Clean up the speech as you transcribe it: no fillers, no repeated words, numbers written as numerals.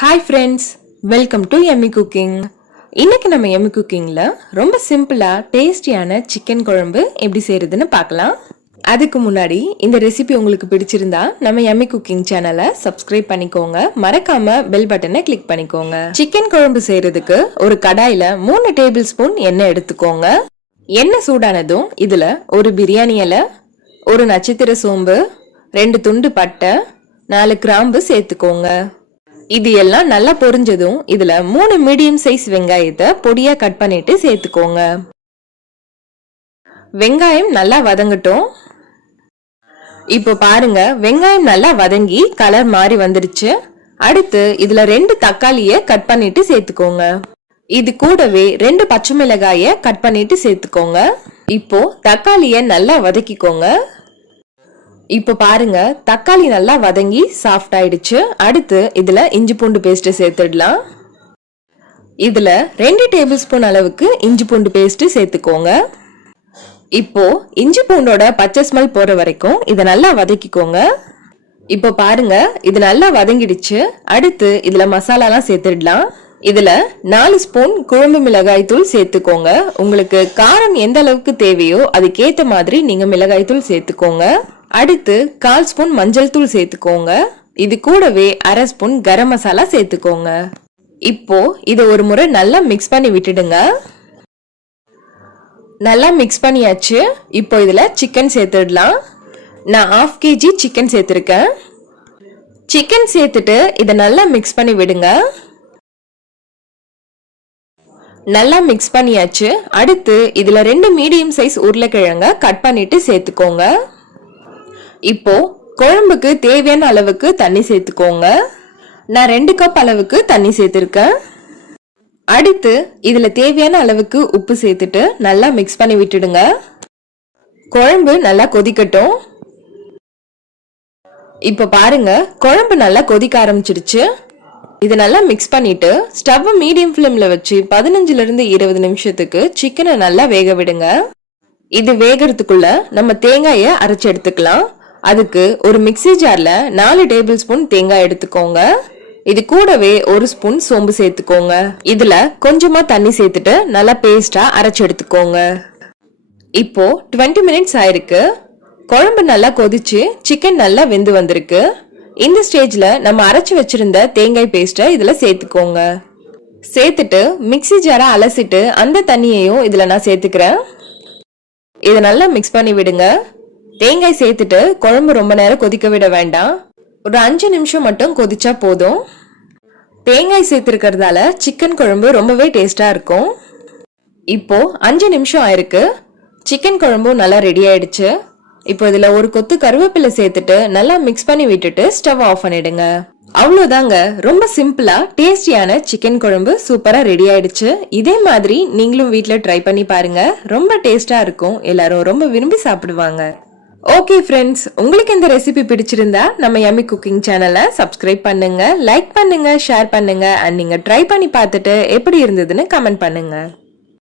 Hi friends, welcome to Emmy cooking. இன்னைக்கு நம்ம Emmy குக்கிங்ல ரொம்ப சிம்பிளா டேஸ்டியான சிக்கன் குழம்பு எப்படி செய்யறதுன்னு பார்க்கலாம். அதுக்கு முன்னாடி இந்த ரெசிபி உங்களுக்கு பிடிச்சிருந்தா நம்ம எம்மி குக்கிங் சேனலை சப்ஸ்கிரைப் பண்ணிக்கோங்க, மறக்காம பெல் பட்டனை கிளிக் பண்ணிக்கோங்க. சிக்கன் குழம்பு செய்யறதுக்கு ஒரு கடாயில 3 டேபிள் ஸ்பூன் எண்ணெய் எடுத்துக்கோங்க. எண்ணெய் சூடானதும் இதுல ஒரு பிரியாணி இலை, ஒரு நட்சத்திர சோம்பு, 2 துண்டு பட்டை, 4 கிராம்பு சேர்த்துக்கோங்க. இது எல்லாம் நல்லா பொரிஞ்சதும் இதுல 3 மீடியம் சைஸ் வெங்காயத்தை பொடியா கட் பண்ணிட்டு சேர்த்துக்கோங்க. வெங்காயம் நல்லா வதங்கட்டும். இப்போ பாருங்க, வெங்காயம் நல்லா வதங்கி கலர் மாறி வந்துருச்சு. அடுத்து இதுல 2 தக்காளிய கட் பண்ணிட்டு சேர்த்துக்கோங்க. இது கூடவே 2 பச்சை மிளகாய கட் பண்ணிட்டு சேர்த்துக்கோங்க. இப்போ தக்காளிய நல்லா வதக்கிக்கோங்க. இப்போ பாருங்க, தக்காளி நல்லா வதங்கி சாஃப்ட் ஆயிடுச்சு. அடுத்து இதுல இஞ்சி பூண்டு பேஸ்ட் சேர்த்துடலாம். இதுல 2 டேபிள் ஸ்பூன் அளவுக்கு இஞ்சி பூண்டு பேஸ்ட் சேர்த்துக்கோங்க. இப்போ இஞ்சி பூண்டோட பச்சை ஸ்மெல் போற வரைக்கும் இதை நல்லா வதக்கிக்கோங்க. இப்போ பாருங்க, இது நல்லா வதங்கிடுச்சு. அடுத்து இதுல மசாலாலாம் சேர்த்துடலாம். இதுல 4 ஸ்பூன் குழம்பு மிளகாய் தூள் சேர்த்துக்கோங்க. உங்களுக்கு காரம் எந்த அளவுக்கு தேவையோ அதுக்கேத்த மாதிரி நீங்க மிளகாய் தூள் சேர்த்துக்கோங்க. அடுத்து 1/4 ஸ்பூன் மஞ்சள் தூள் சேர்த்துக்கோங்க. இது கூடவே 1/2 ஸ்பூன் கரம் மசாலா சேர்த்துக்கோங்க. இப்போ இதை ஒரு முறை நல்லா மிக்ஸ் பண்ணி விட்டுடுங்க. நல்லா மிக்ஸ் பண்ணியாச்சு. இப்போ இதுல சிக்கன் சேர்த்துடலாம். நான் 1/2 kg சிக்கன் சேர்த்திருக்கேன். சிக்கன் சேர்த்துட்டு இதை நல்லா மிக்ஸ் பண்ணி விடுங்க. நல்லா மிக்ஸ் பண்ணியாச்சு. அடுத்து இதுல 2 மீடியம் சைஸ் உருளைக்கிழங்க கட் பண்ணிட்டு சேர்த்துக்கோங்க. இப்போ குழம்புக்கு தேவையான அளவுக்கு தண்ணி சேர்த்துக்கோங்க. நான் 2 கப் அளவுக்கு தண்ணி சேர்த்திருக்கேன். அடுத்து இதுல தேவையான அளவுக்கு உப்பு சேர்த்துட்டு நல்லா மிக்ஸ் பண்ணி விட்டுடுங்க. குழம்பு நல்லா கொதிக்கட்டும். இப்ப பாருங்க, குழம்பு நல்லா கொதிக்க ஆரம்பிச்சிடுச்சு. இது நல்லா மிக்ஸ் பண்ணிட்டு ஸ்டவ் மீடியம் ஃப்ளேம்ல வச்சு 15 இருந்து 20 நிமிஷத்துக்கு சிக்கனை நல்லா வேக விடுங்க. இது வேகிறதுக்குள்ள நம்ம தேங்காயை அரைச்சு எடுத்துக்கலாம். அதுக்கு ஒரு மிக்ஸி ஜார்ல 4 டேபிள் ஸ்பூன் தேங்காய் எடுத்துக்கோங்க. இது கூடவே 1 ஸ்பூன் சோம்பு சேர்த்துக்கோங்க. இதுல கொஞ்சமா தண்ணி சேர்த்துட்டு நல்லா பேஸ்டா அரைச்சு எடுத்துக்கோங்க. இப்போ 20 மினிட்ஸ் ஆயிருக்கு. குழம்பு நல்லா கொதிச்சு சிக்கன் நல்லா வெந்து வந்திருக்கு. இந்த ஸ்டேஜ்ல நம்ம அரைச்சு வச்சிருந்த தேங்காய் பேஸ்ட இதுல சேர்த்துக்கோங்க. சேர்த்துட்டு மிக்ஸி ஜாரை அலசிட்டு அந்த தண்ணியையும் இதுல நான் சேர்த்துக்கிறேன். இதை நல்லா மிக்ஸ் பண்ணி விடுங்க. தேங்காய் சேர்த்துட்டு குழம்பு ரொம்ப நேரம் கொதிக்க விட வேண்டாம். ஒரு 5 நிமிஷம் மட்டும் கொதிச்சா போதும். தேங்காய் சேர்த்திருக்கிறதால சிக்கன் குழம்பு ரொம்பவே டேஸ்டா இருக்கும். இப்போ 5 நிமிஷம் ஆயிருக்கு. சிக்கன் குழம்பும் நல்லா ரெடி ஆயிடுச்சு. இப்போ இதுல ஒரு கொத்து கருவேப்பிலை சேர்த்துட்டு நல்லா மிக்ஸ் பண்ணி விட்டுட்டு ஸ்டவ் ஆஃப் பண்ணிடுங்க. அவ்வளவுதாங்க, ரொம்ப சிம்பிளா டேஸ்டியான சிக்கன் குழம்பு சூப்பரா ரெடி ஆயிடுச்சு. இதே மாதிரி நீங்களும் வீட்ல ட்ரை பண்ணி பாருங்க. ரொம்ப டேஸ்டா இருக்கும். எல்லாரும் ரொம்ப விரும்பி சாப்பிடுவாங்க. ஓகே ஃப்ரெண்ட்ஸ், உங்களுக்கு இந்த ரெசிபி பிடிச்சிருந்தா நம்ம எம்மி குக்கிங் சேனலை சப்ஸ்கிரைப் பண்ணுங்க, லைக் பண்ணுங்க, ஷேர் பண்ணுங்க. அண்ட் நீங்க ட்ரை பண்ணி பார்த்துட்டு எப்படி இருந்ததுன்னு கமெண்ட் பண்ணுங்க.